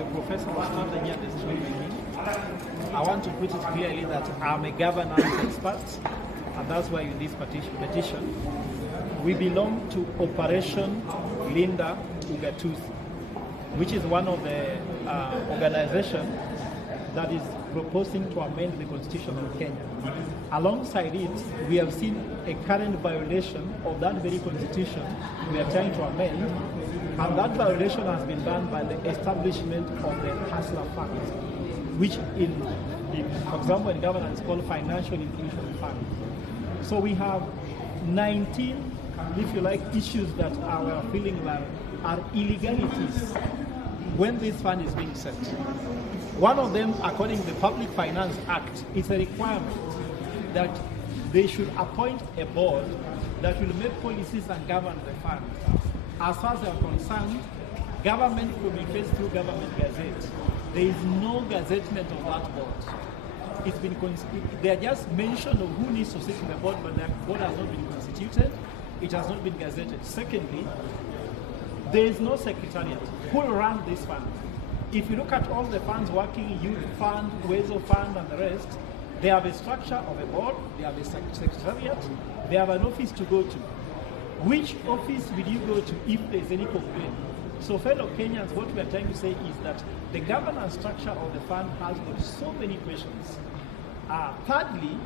a professor of strategy and decision-making. I want to put it clearly that I'm a governance expert, and that's why in this petition, we belong to Operation Linda Ugatuzi, which is one of the organizations that is proposing to amend the Constitution of Kenya. Alongside it, we have seen a current violation of that very Constitution we are trying to amend, and that violation has been done by the establishment of the Hustler Fund, which for example, in governance is called Financial Inclusion Fund. So we have 19, if you like, issues that are feeling like are illegalities when this fund is being set. One of them, according to the Public Finance Act, is a requirement that they should appoint a board that will make policies and govern the fund. As far as they are concerned, government communicates through government gazette. There is no gazettement of that board. They are just mention of who needs to sit in the board, but the board has not been constituted. It has not been gazetted. Secondly, there is no secretariat. Who will run this fund? If you look at all the funds working, Youth Fund, Wezo Fund, and the rest, they have a structure of a board, they have a secretariat, they have an office to go to. Which office will you go to if there is any complaint? So fellow Kenyans, what we are trying to say is that the governance structure of the fund has got so many questions. Thirdly,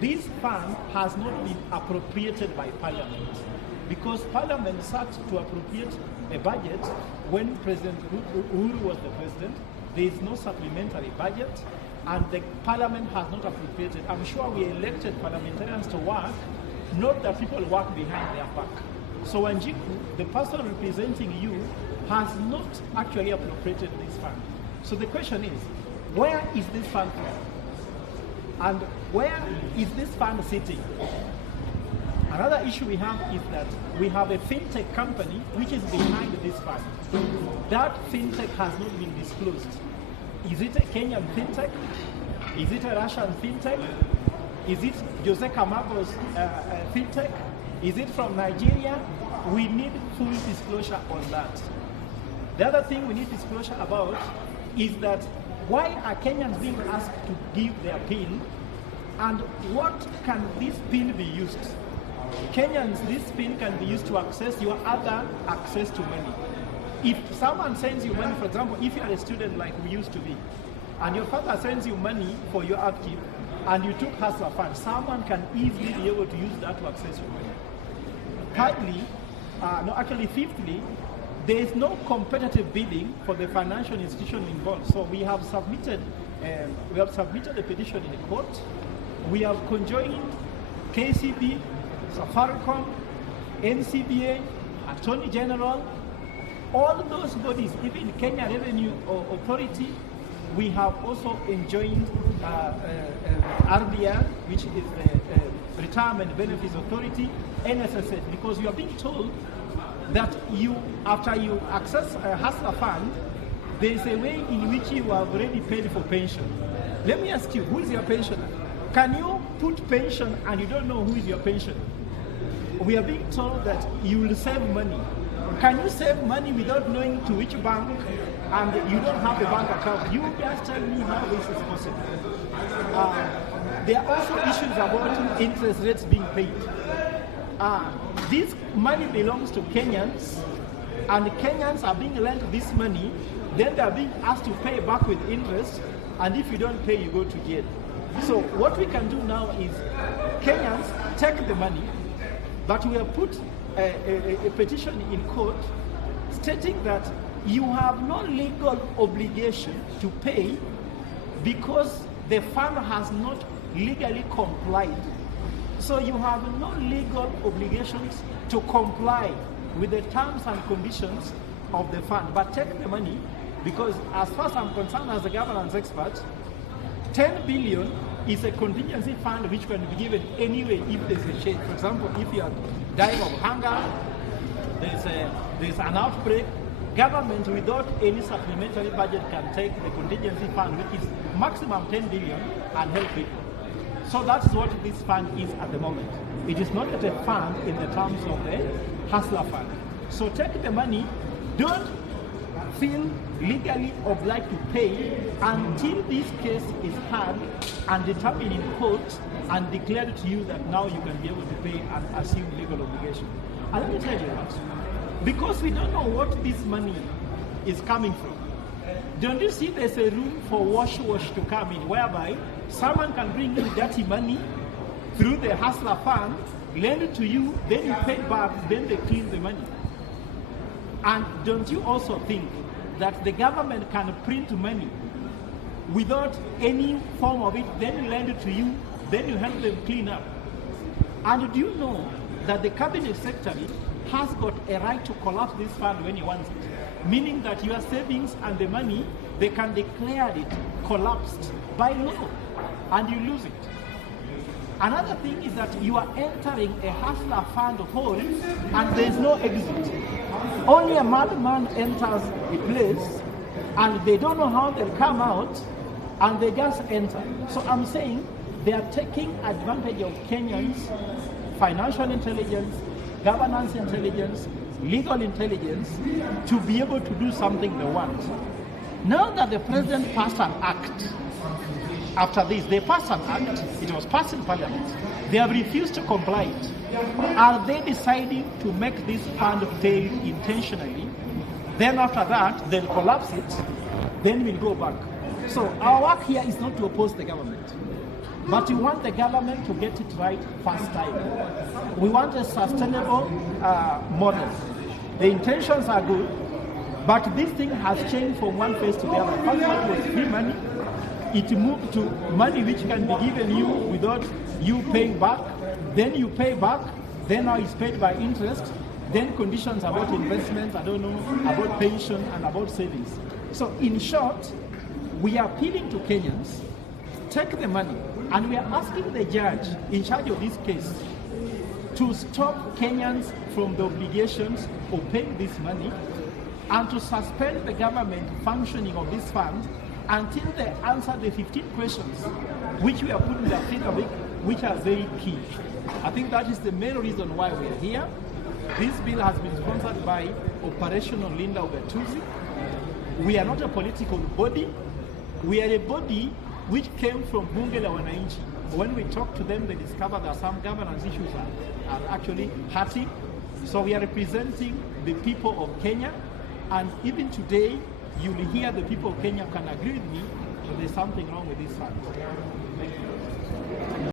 this fund has not been appropriated by Parliament, because Parliament sat to appropriate a budget when President Uhuru was the president. There is no supplementary budget, and the Parliament has not appropriated. I'm sure we elected parliamentarians to work, not that people work behind their back. So Wanjiku, the person representing you, has not actually appropriated this fund. So the question is, where is this fund from? And where is this fund sitting? Another issue we have is that we have a fintech company which is behind this fund. That fintech has not been disclosed. Is it a Kenyan fintech? Is it a Russian fintech? Is it Jose Camago's fintech? Is it from Nigeria? We need full disclosure on that. The other thing we need disclosure about is that why are Kenyans being asked to give their PIN, and what can this PIN be used? Kenyans, this PIN can be used to access your other access to money. If someone sends you money, for example, if you are a student like we used to be, and your father sends you money for your upkeep, and you took Hustler Fund, someone can easily be able to use that to access your money. Fifthly, there is no competitive bidding for the financial institution involved. So we have submitted a petition in the court. We have conjoined KCB, Safaricom, NCBA, Attorney General, all those bodies, even Kenya Revenue Authority. We have also enjoined RBR, which is the Retirement Benefits Authority, NSSF, because you are being told that after you access a Hustler Fund, there is a way in which you have already paid for pension. Let me ask you, who is your pensioner? Can you put pension and you don't know who is your pensioner? We are being told that you will save money. Can you save money without knowing to which bank, and you don't have a bank account? You just tell me how this is possible. There are also issues about interest rates being paid. This money belongs to Kenyans, and Kenyans are being lent this money, then they are being asked to pay back with interest, and if you don't pay, you go to jail. So what we can do now is Kenyans take the money, but we have put a petition in court stating that you have no legal obligation to pay because the fund has not legally complied. So you have no legal obligations to comply with the terms and conditions of the fund, but take the money, because as far as I'm concerned as a governance expert, 10 billion is a contingency fund which can be given anyway if there's a change. For example, if you are dying of hunger, there's an outbreak, government without any supplementary budget can take the contingency fund, which is maximum 10 billion, and help people. So that's what this fund is at the moment. It is not a fund in the terms of the Hustler Fund. So take the money, don't feel legally obliged to pay until this case is heard and determined in court and declared to you that now you can be able to pay and assume legal obligation. And let me tell you what, because we don't know what this money is coming from. Don't you see there's a room for wash to come in, whereby someone can bring in dirty money through the hustler fund, lend it to you, then you pay back, then they clean the money. And don't you also think that the government can print money without any form of it, then lend it to you, then you help them clean up? And do you know that the cabinet secretary has got a right to collapse this fund when he wants it? Meaning that your savings and the money, they can declare it collapsed by law, and you lose it. Another thing is that you are entering a hustler fund hole and there is no exit. Only a madman enters a place and they don't know how they'll come out and they just enter. So I'm saying they are taking advantage of Kenyans' financial intelligence, governance intelligence, legal intelligence to be able to do something they want. Now that the president passed an act, after this, they passed an act, it was passed in parliament, they have refused to comply it. Are they deciding to make this fund fail intentionally? Then after that, they'll collapse it, then we'll go back. So our work here is not to oppose the government, but we want the government to get it right first time. We want a sustainable model. The intentions are good, but this thing has changed from one phase to the other. First one was free money. It moved to money which can be given you without you paying back. Then you pay back. Then now it's paid by interest. Then conditions about investments, I don't know, about pension and about savings. So in short, we are appealing to Kenyans, take the money, and we are asking the judge in charge of this case to stop Kenyans from the obligations of paying this money and to suspend the government functioning of this fund until they answer the 15 questions which we have put in the affidavit, which are very key. I think that is the main reason why we are here. This bill has been sponsored by Operational Linda Ugatuzi. We are not a political body. We are a body which came from Bunge la Wananchi. When we talk to them, they discover that some governance issues are actually hurting. So we are representing the people of Kenya, and even today, you will hear the people of Kenya can agree with me that there's something wrong with this fund. Thank you.